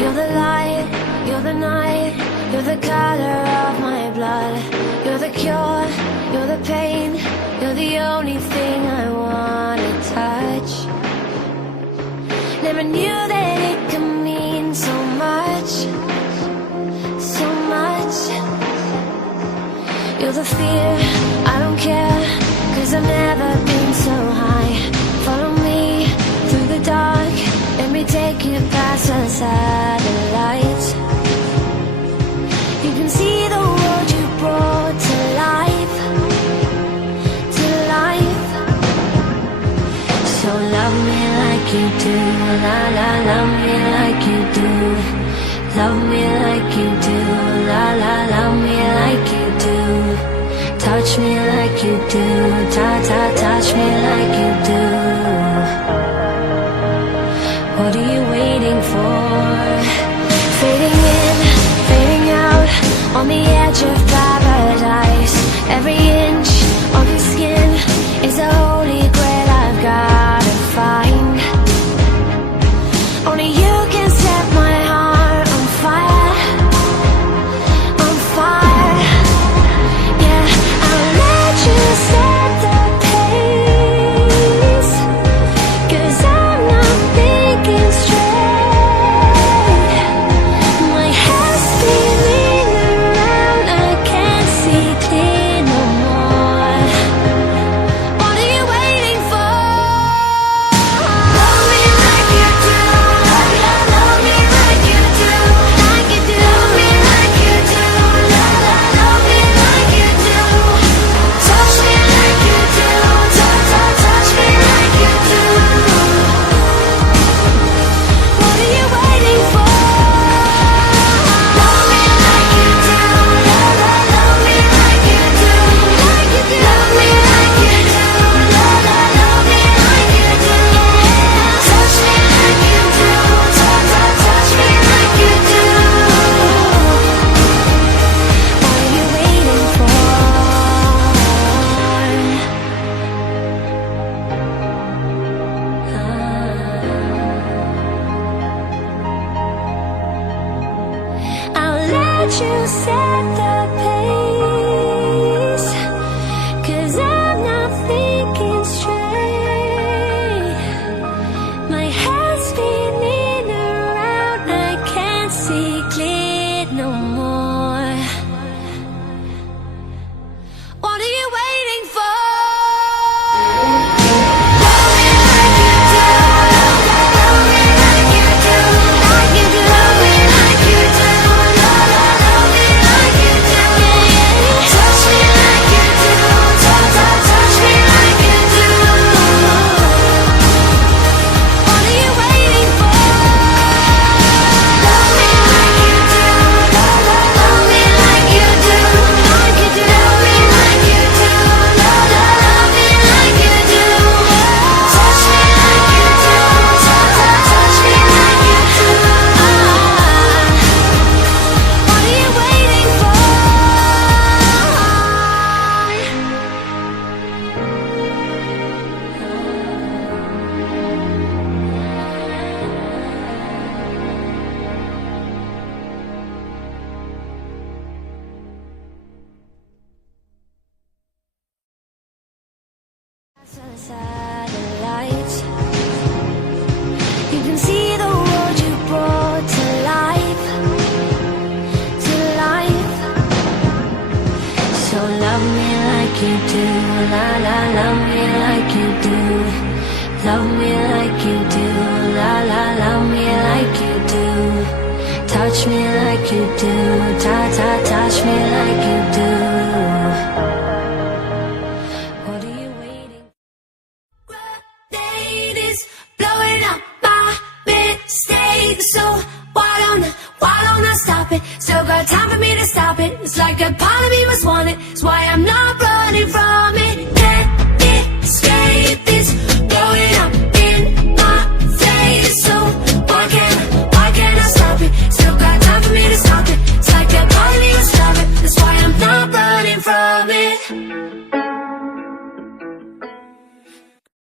You're the light, you're the night, you're the color of my blood. You're the cure, you're the pain, you're the only thing I wanna touch. Never knew that it could mean so much, so much. You're the fear, I don't care, 'cause I've never been so high. Follow me through the dark, let me take you past the satellites. You can see the world you brought to life, to life. So love me like you do, la la, love me like you do. Love me like you do, la la, love me like you do. Touch me like you do, ta ta, touch me like you do. What are you waiting for? Fading in, fading out, on the edge of paradise. Every inch of your skin is a holy grail I've gotta find. Only you can set my heart on fire, on fire. Yeah, I'll let you set the pace, 'cause I'm not thinking straight. My head's spinning around, I can't see clear no more. What are you waiting for? Love me like you do, love me like you do, like you do. Love me like you do, love me like you do. Touch me like you do, touch me like you do. What are you waiting for? Love me like you do, love me like you do, like you do. Love me like you do, love me like you do. Touch me like you do, touch me like you do. What are you waiting for? I'll let you set the pace, 'cause I'm not thinking straight. My head's spinning around, I can't see clear no more. What are you waiting for? Love me like you do, love me like you do, like you do. Love me like you do, love me like you do. Touch me like you do, touch me like you do. What are you waiting for? Love me like you do, love me like you do, like you do. Love me like you do, love me like you do. Touch me like you do, touch me like you do. What are you waiting for? Satellites. You can see the world you brought to life, to life. So love me like you do, la la, love me like you do. Love me like you do, la la, love me like you do. Touch me like you do, ta ta, touch me like you do. What are you waiting? Grenade is blowing up my mistake, so why don't I stop it? Still got time for me to stop it. It's like a part of me must want it. It's why I'm not running from it. Can't escape this blowing up in my face, so why can't I stop it? Still got time for me to stop it. It's like a part of me must stop it. That's why I'm not running from it.